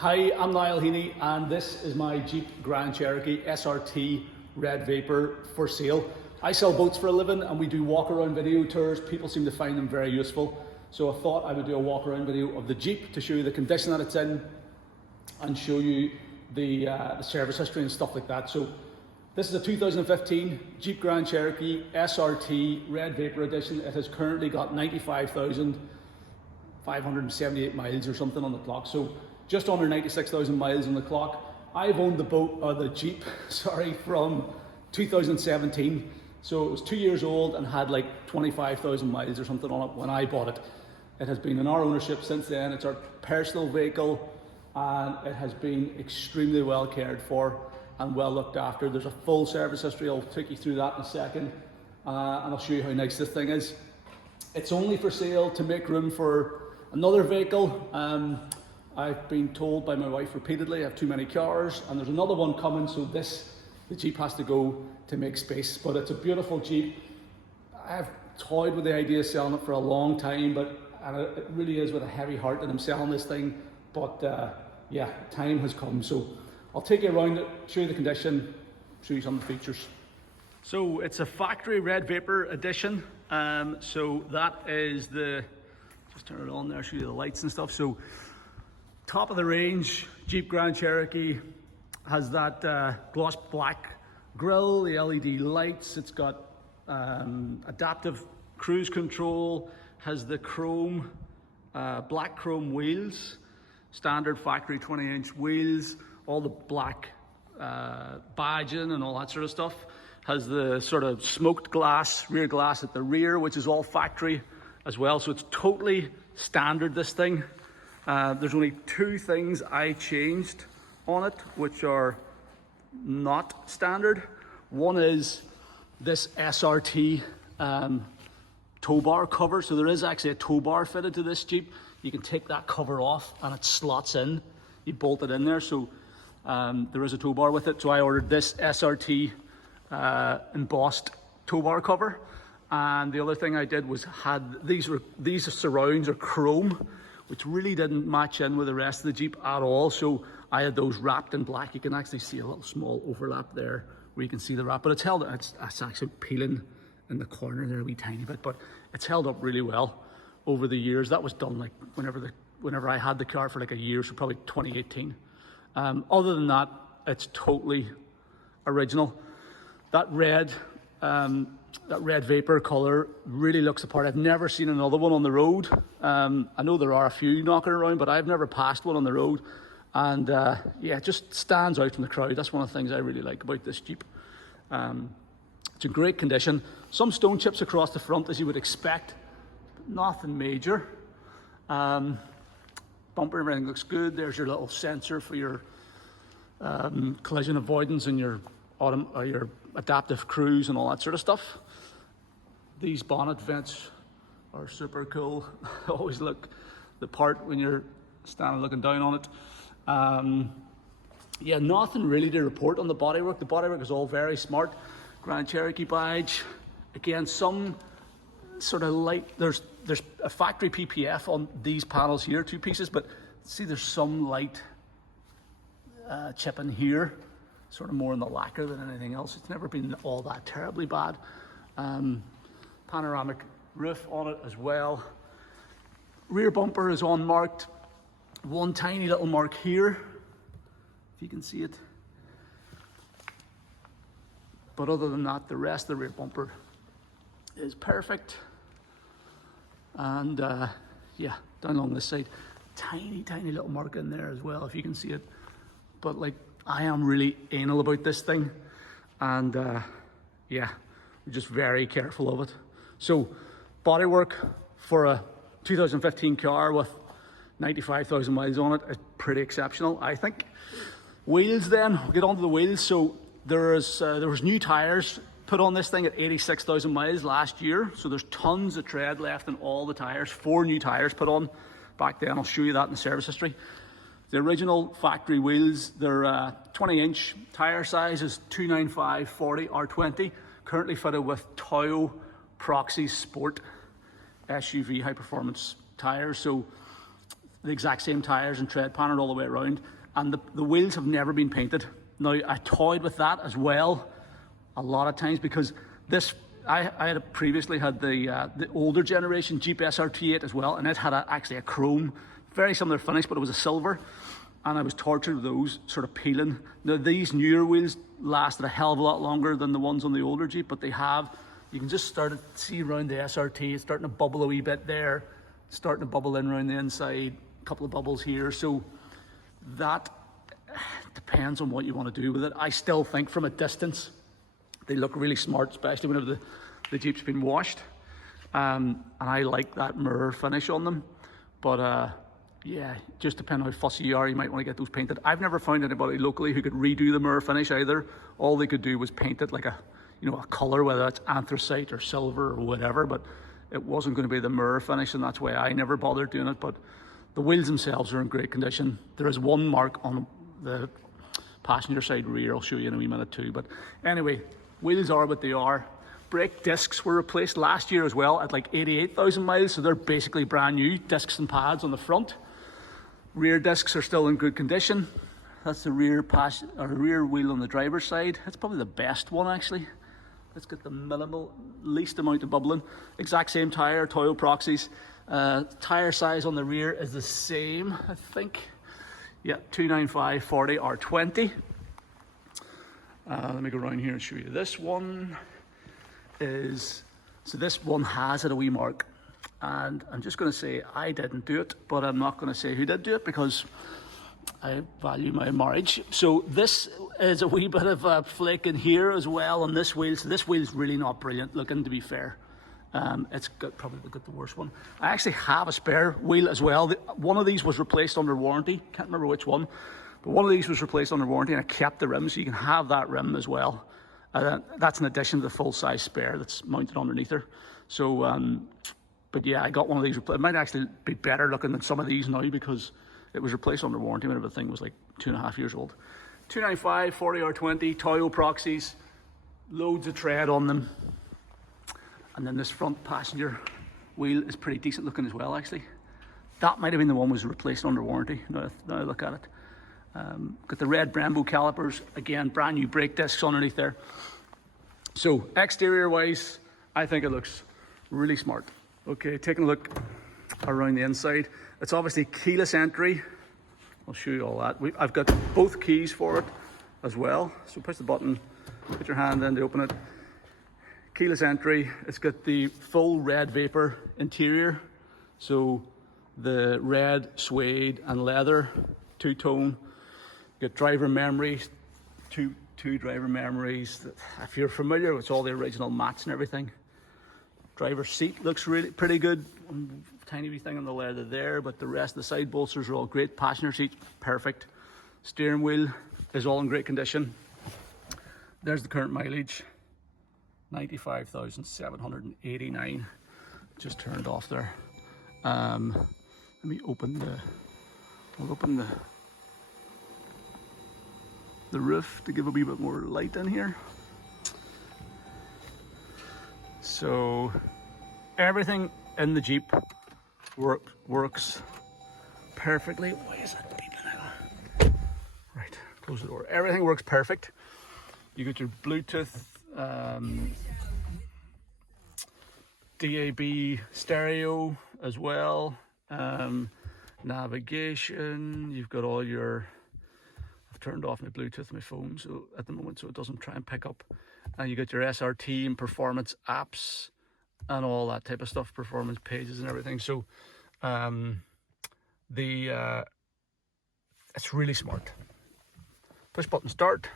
Hi, I'm Niall Heaney and this is my Jeep Grand Cherokee SRT Red Vapor for sale. I sell boats for a living and we do walk around video tours. People seem to find them very useful. So I thought I would do a walk around video of the Jeep to show you the condition that it's in and show you the service history and stuff like that. So this is a 2015 Jeep Grand Cherokee SRT Red Vapor Edition. It has currently got 95,578 miles or something on the clock. So just under 96,000 miles on the clock. I've owned the Jeep, sorry, from 2017. So it was 2 years old and had like 25,000 miles or something on it when I bought it. It has been in our ownership since then. It's our personal vehicle and it has been extremely well cared for and well looked after. There's a full service history. I'll take you through that in a second and I'll show you how nice this thing is. It's only for sale to make room for another vehicle. I've been told by my wife repeatedly I have too many cars and there's another one coming, so the Jeep has to go to make space. But it's a beautiful Jeep. I've toyed with the idea of selling it for a long time, but it really is with a heavy heart that I'm selling this thing. But yeah, time has come. So I'll take you around it, show you the condition, show you some of the features. So it's a factory Red Vapor edition. So that is just turn it on there, show you the lights and stuff. So top of the range Jeep Grand Cherokee has that gloss black grille, the LED lights. It's got adaptive cruise control, has the chrome, black chrome wheels, standard factory 20-inch wheels, all the black badging and all that sort of stuff. Has the sort of smoked glass, rear glass at the rear, which is all factory as well. So it's totally standard, this thing. There's only two things I changed on it, which are not standard. One is this SRT tow bar cover. So there is actually a tow bar fitted to this Jeep. You can take that cover off and it slots in. You bolt it in there. So there is a tow bar with it. So I ordered this SRT embossed tow bar cover. And the other thing I did was these surrounds are chrome, which really didn't match in with the rest of the Jeep at all. So I had those wrapped in black. You can actually see a little small overlap there where you can see the wrap, but it's actually peeling in the corner there a wee tiny bit, but it's held up really well over the years. That was done like whenever I had the car for like a year, so probably 2018. Other than that, it's totally original. That red Vapor color really looks the part. I've never seen another one on the road. I know there are a few knocking around, but I've never passed one on the road. And yeah, it just stands out from the crowd. That's one of the things I really like about this Jeep. It's in great condition. Some stone chips across the front, as you would expect, but nothing major. Bumper, everything looks good. There's your little sensor for your collision avoidance and your adaptive cruise and all that sort of stuff. These bonnet vents are super cool. Always look the part when you're standing looking down on it. Yeah, nothing really to report on the bodywork. The bodywork is all very smart. Grand Cherokee badge. Again, some sort of light, there's a factory PPF on these panels here, two pieces, but see there's some light chipping here, sort of more in the lacquer than anything else. It's never been all that terribly bad. Panoramic roof on it as well. Rear bumper is unmarked. One tiny little mark here, if you can see it. But other than that, the rest of the rear bumper is perfect. And yeah, down along this side, tiny little mark in there as well, if you can see it. But like, I am really anal about this thing. And yeah, we're just very careful of it. So bodywork for a 2015 car with 95,000 miles on it is pretty exceptional, I think. Wheels then, we'll get onto the wheels. So there was new tires put on this thing at 86,000 miles last year. So there's tons of tread left in all the tires. 4 new tires put on back then. I'll show you that in the service history. The original factory wheels, they're 20-inch tire size is 295/40 R20. Currently fitted with Toyo Proxy Sport SUV high performance tires. So the exact same tyres and tread pattern all the way around, and the wheels have never been painted. Now, I toyed with that as well a lot of times, because this, I had previously had the older generation Jeep SRT 8 as well, and it had actually a chrome, very similar finish, but it was a silver, and I was tortured with those, sort of peeling. Now, these newer wheels lasted a hell of a lot longer than the ones on the older Jeep, but they have, you can just start to see around the SRT, it's starting to bubble a wee bit there, starting to bubble in around the inside, a couple of bubbles here. So that depends on what you want to do with it. I still think from a distance, they look really smart, especially whenever the Jeep's been washed. And I like that mirror finish on them. But yeah, just depending on how fussy you are, you might want to get those painted. I've never found anybody locally who could redo the mirror finish either. All they could do was paint it like a, you know, a color, whether it's anthracite or silver or whatever, but it wasn't going to be the mirror finish, and that's why I never bothered doing it. But the wheels themselves are in great condition. There is one mark on the passenger side rear, I'll show you in a wee minute too. But anyway, wheels are what they are. Brake discs were replaced last year as well at like 88,000 miles, so they're basically brand new, discs and pads on the front. Rear discs are still in good condition. That's the rear wheel on the driver's side. That's probably the best one actually. Let's get the least amount of bubbling. Exact same tire, Toyo Proxies. Tire size on the rear is the same, I think. Yeah, 295 40 R20. Let me go around here and show you. This one is, so this one has a wee mark, and I'm just going to say I didn't do it, but I'm not going to say who did do it because I value my marriage. So this is a wee bit of a flake in here as well on this wheel. So this wheel's really not brilliant looking, to be fair. It's probably got the worst one. I actually have a spare wheel as well. One of these was replaced under warranty. Can't remember which one, but one of these was replaced under warranty, and I kept the rim, so you can have that rim as well. That's in addition to the full-size spare that's mounted underneath her. So, but yeah, I got one of these. It might actually be better looking than some of these now because it was replaced under warranty whenever the thing was like 2.5 years old. 295 40 R20 Toyo Proxies, loads of tread on them. And then this front passenger wheel is pretty decent looking as well, actually. That might have been the one that was replaced under warranty, now I look at it. Got the red Brembo calipers, again, brand new brake discs underneath there. So exterior wise, I think it looks really smart. Okay, taking a look around the inside. It's obviously keyless entry. I'll show you all that. I've got both keys for it as well. So push the button, put your hand in to open it. Keyless entry. It's got the full red vapor interior. So the red suede and leather, two-tone. Got driver memory, two driver memories. If you're familiar with all the original mats and everything. Driver seat looks really pretty good. Tiny wee thing on the leather there, but the rest of the side bolsters are all great. Passenger seat, perfect. Steering wheel is all in great condition. There's the current mileage, 95,789. Just turned off there. Let me open I'll open the roof to give a wee bit more light in here. So everything in the Jeep works perfectly. Why is it beeping now? Right, close the door. Everything works perfect. You got your Bluetooth, DAB stereo as well, navigation. You've got all your, I've turned off my Bluetooth on my phone so at the moment so it doesn't try and pick up. And you got your SRT and performance apps and all that type of stuff, performance pages and everything. So it's really smart. Push button start.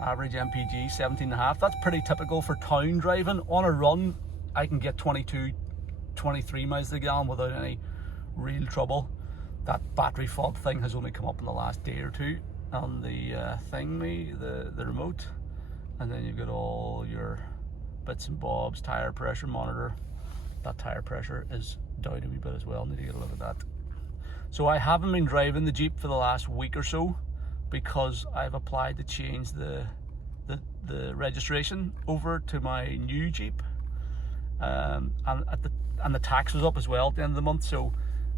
Average MPG 17.5. That's pretty typical for town driving. On a run I can get 22, 23 miles to the gallon without any real trouble. That battery fob thing has only come up in the last day or two on the the remote. And then you've got all your bits and bobs, tire pressure monitor. That tire pressure is down a wee bit as well. Need to get a look at that. So I haven't been driving the Jeep for the last week or so because I've applied to change the registration over to my new Jeep. and the tax was up as well at the end of the month, so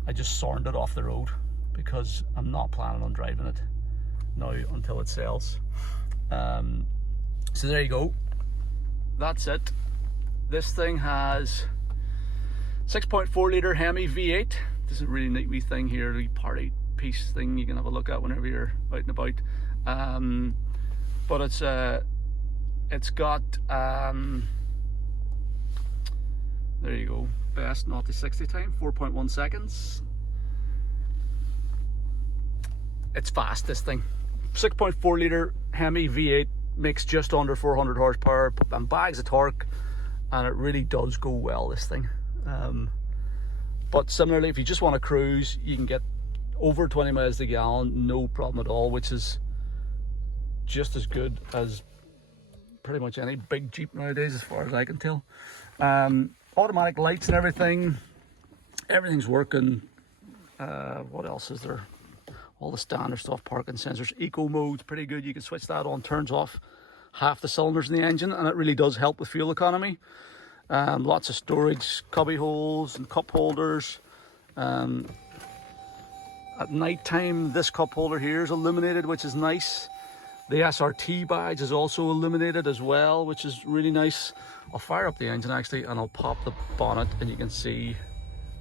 I just sorted it off the road because I'm not planning on driving it now until it sells. So there you go, that's it. This thing has 6.4 litre HEMI V8. This is a really neat wee thing here, a wee party piece thing you can have a look at whenever you're out and about. But it's got there you go, best 0 to 60 time, 4.1 seconds. It's fast, this thing. 6.4 litre HEMI V8 makes just under 400 horsepower and bags of torque, and it really does go well, this thing. But similarly, if you just want to cruise, you can get over 20 miles to the gallon, no problem at all, which is just as good as pretty much any big Jeep nowadays, as far as I can tell. Automatic lights and everything's working. What else is there? All the standard stuff, parking sensors, eco mode's pretty good. You can switch that on, turns off half the cylinders in the engine, and it really does help with fuel economy. Lots of storage, cubby holes and cup holders. At night time, this cup holder here is illuminated, which is nice. The SRT badge is also illuminated as well, which is really nice. I'll fire up the engine actually, and I'll pop the bonnet, and you can see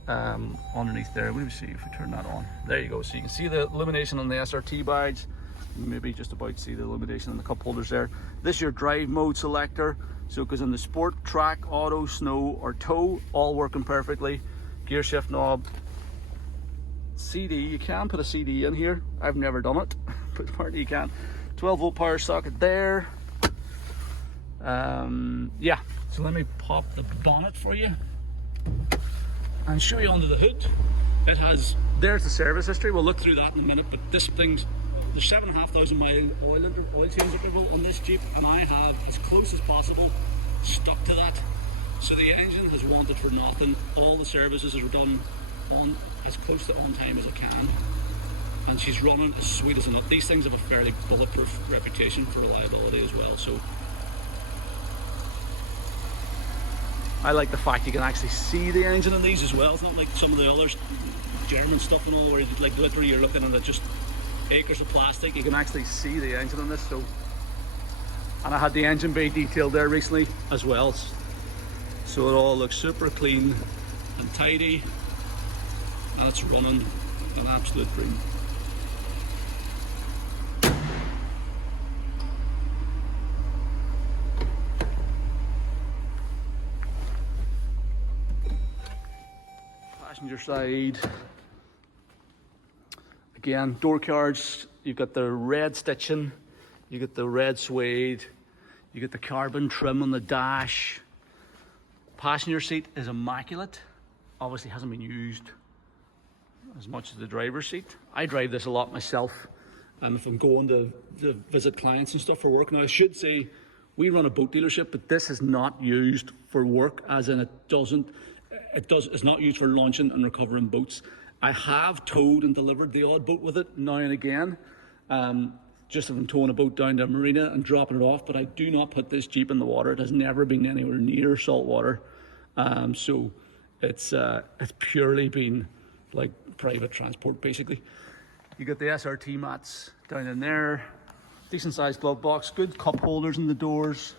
underneath there. Let me see if we turn that on. There you go. So you can see the illumination on the SRT badge. Maybe just about see the illumination on the cup holders there. This is your drive mode selector. So it goes in the sport, track, auto, snow, or tow, all working perfectly. Gear shift knob. CD, you can put a CD in here. I've never done it, but apparently you can. 12 volt power socket there. Yeah, so let me pop the bonnet for you and show you under the hood. It has, there's the service history. We'll look through that in a minute, but this thing's, there's 7,500 mile oil change interval on this Jeep, and I have, as close as possible, stuck to that. So the engine has wanted for nothing. All the services are done on as close to on time as I can, and she's running as sweet as a nut. These things have a fairly bulletproof reputation for reliability as well, so I like the fact you can actually see the engine in these as well. It's not like some of the others, German stuff and all, where you like literally you're looking at just acres of plastic. You can actually see the engine on this. So, and I had the engine bay detailed there recently as well, so it all looks super clean and tidy, and it's running an absolute dream. Passenger side, again, door cards, you've got the red stitching, you get the red suede, you get the carbon trim on the dash. Passenger seat is immaculate. Obviously hasn't been used as much as the driver's seat. I drive this a lot myself, if I'm going to visit clients and stuff for work. Now I should say, we run a boat dealership, but this is not used for work, as in it's not used for launching and recovering boats. I have towed and delivered the odd boat with it now and again, just if I'm towing a boat down to a marina and dropping it off, but I do not put this Jeep in the water. It has never been anywhere near salt water, so it's purely been like private transport basically. You got the SRT mats down in there, decent sized glove box, good cup holders in the doors.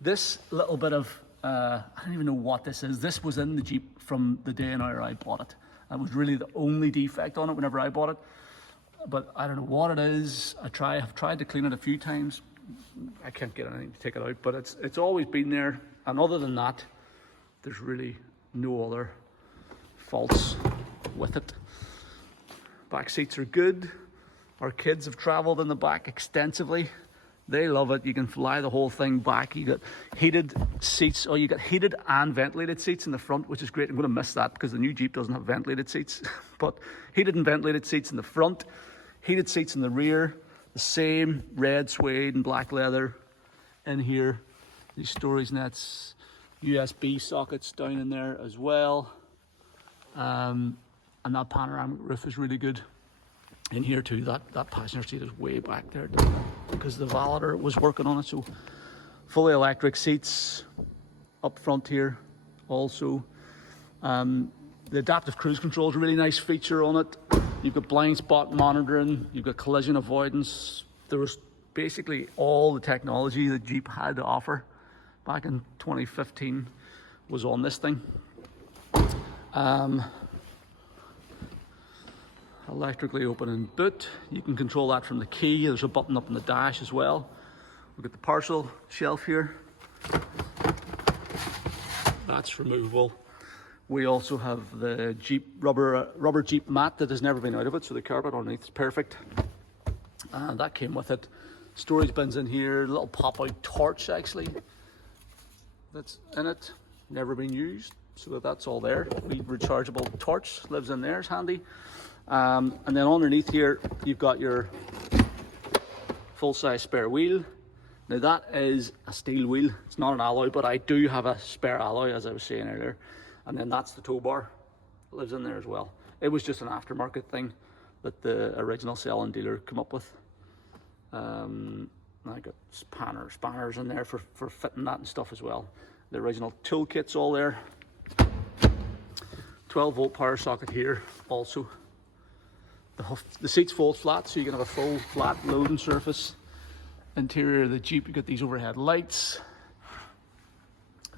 This little bit of I don't even know what this is. This was in the Jeep from the day I bought it. That was really the only defect on it whenever I bought it. But I don't know what it is. I've tried to clean it a few times. I can't get anything to take it out, but it's always been there. And other than that, there's really no other faults with it. Back seats are good. Our kids have traveled in the back extensively. They love it. You can fly the whole thing back. You got heated seats, or you got heated and ventilated seats in the front, which is great. I'm going to miss that because the new Jeep doesn't have ventilated seats. But heated and ventilated seats in the front, heated seats in the rear, the same red suede and black leather in here. These storage nets, USB sockets down in there as well. And that panoramic roof is really good. In here too, that passenger seat is way back there because the validator was working on it. So fully electric seats up front here, also. The adaptive cruise control is a really nice feature on it. You've got blind spot monitoring, you've got collision avoidance. There was basically all the technology that Jeep had to offer back in 2015 was on this thing. Electrically opening boot. You can control that from the key. There's a button up in the dash as well. We've got the parcel shelf here. That's removable. We also have the Jeep rubber Jeep mat that has never been out of it, so the carpet underneath is perfect. And that came with it. Storage bins in here, a little pop-out torch actually that's in it, never been used, so that's all there. The rechargeable torch lives in there, it's handy. And then underneath here, you've got your full-size spare wheel. Now that is a steel wheel, it's not an alloy, but I do have a spare alloy, as I was saying earlier. And then that's the tow bar, it lives in there as well. It was just an aftermarket thing that the original selling dealer came up with. I got spanners in there for fitting that and stuff as well. The original toolkit's all there. 12-volt power socket here also. The seats fold flat, so you can have a full flat loading surface. Interior of the Jeep, you got these overhead lights.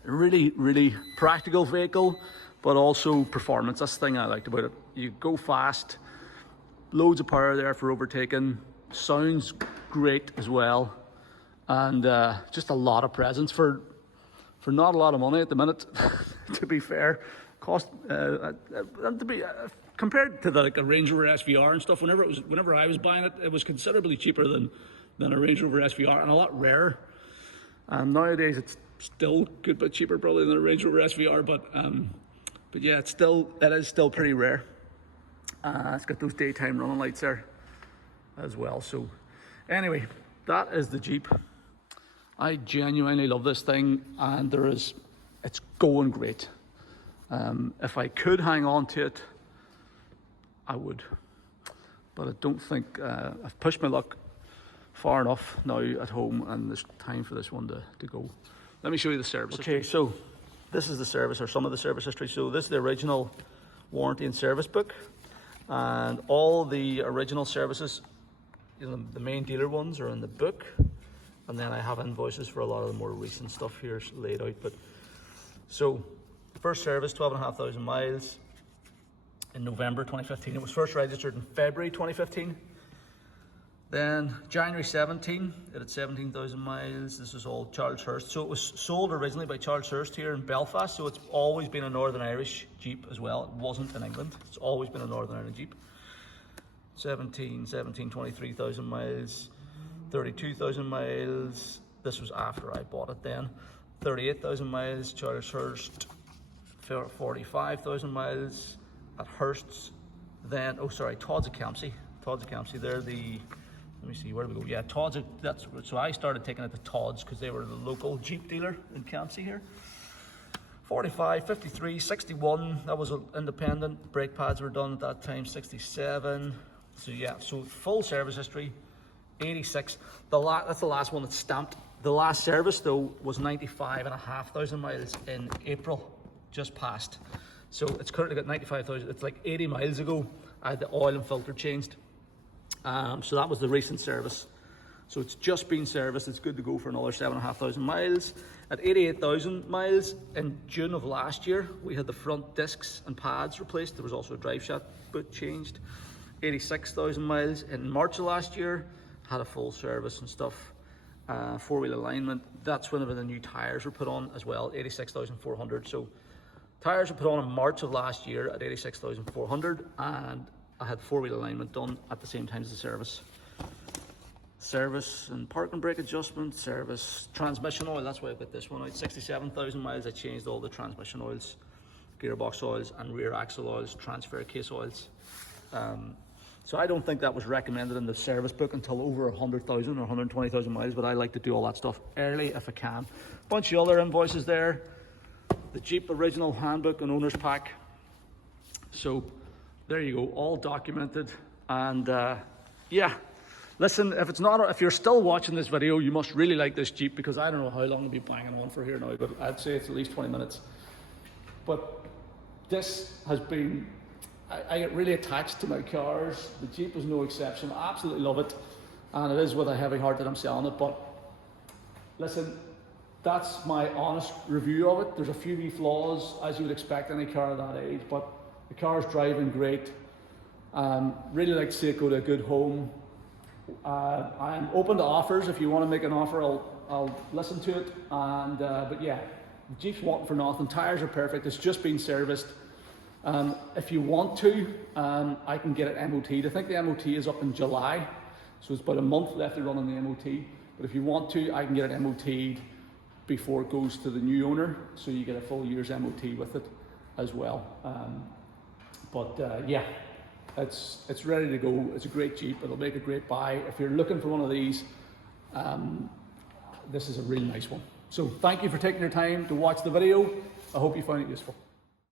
Really, really practical vehicle, but also performance. That's the thing I liked about it. You go fast, loads of power there for overtaking, sounds great as well, and just a lot of presence for not a lot of money at the minute. To be fair, cost compared to like a Range Rover SVR and stuff. Whenever I was buying it, it was considerably cheaper than a Range Rover SVR and a lot rarer. Nowadays it's still a good bit cheaper probably than a Range Rover SVR, but yeah, it is still pretty rare. It's got those daytime running lights there as well. So anyway, that is the Jeep. I genuinely love this thing, and it's going great. If I could hang on to it, I would, but I don't think I've pushed my luck far enough now at home, and it's time for this one to go. Let me show you the service history. So this is the service, or some of the service history. So this is the original warranty and service book, and all the original services, the main dealer ones, are in the book, and then I have invoices for a lot of the more recent stuff here laid out. But so first service, 12,500 miles in November 2015. It was first registered in February 2015. Then January 17, it had 17,000 miles. This is all Charles Hurst. So it was sold originally by Charles Hurst here in Belfast. So it's always been a Northern Irish Jeep as well. It wasn't in England. It's always been a Northern Ireland Jeep. 23,000 miles, 32,000 miles. This was after I bought it then. 38,000 miles, Charles Hurst. 45,000 miles at Hurst's. Then, Todd's at Campsie. They're the, let me see, where do we go? Yeah, Todd's, so I started taking it to Todd's because they were the local Jeep dealer in Campsie here. 45, 53, 61, that was independent. Brake pads were done at that time, 67. So yeah, so full service history, 86. That's the last one that's stamped. The last service though was 95,500 miles in April, just passed. So it's currently got 95,000, it's like 80 miles ago, I had the oil and filter changed. So that was the recent service. So it's just been serviced, it's good to go for another 7,500 miles. At 88,000 miles in June of last year, we had the front discs and pads replaced. There was also a drive shaft boot changed. 86,000 miles in March of last year, had a full service and stuff. Four-wheel alignment, that's whenever the new tires were put on as well, 86,400. So tires were put on in March of last year at 86,400, and I had four-wheel alignment done at the same time as the service. Service and parking brake adjustment, service, transmission oil, that's why I've got this one out. 67,000 miles, I changed all the transmission oils, gearbox oils and rear axle oils, transfer case oils. So I don't think that was recommended in the service book until over 100,000 or 120,000 miles, but I like to do all that stuff early if I can. Bunch of other invoices there. The Jeep original handbook and owner's pack. So there you go, all documented. And yeah, listen, if you're still watching this video, you must really like this Jeep, because I don't know how long I'll be banging on for here now, but I'd say it's at least 20 minutes. but this has been, I get really attached to my cars. The Jeep is no exception. I absolutely love it, and it is with a heavy heart that I'm selling it. But listen, that's my honest review of it. There's a few wee flaws, as you would expect any car of that age, but the car's driving great. Really like to see it go to a good home. I'm open to offers. If you want to make an offer, I'll listen to it. And but yeah, the Jeep's wanting for nothing. Tires are perfect. It's just been serviced. If you want to, I can get it MOT'd. I think the MOT is up in July, so it's about a month left to run on the MOT. But if you want to, I can get it MOT'd before it goes to the new owner, so you get a full year's MOT with it as well. Yeah, it's ready to go. It's a great Jeep. It'll make a great buy. If you're looking for one of these, this is a really nice one. So thank you for taking your time to watch the video. I hope you found it useful.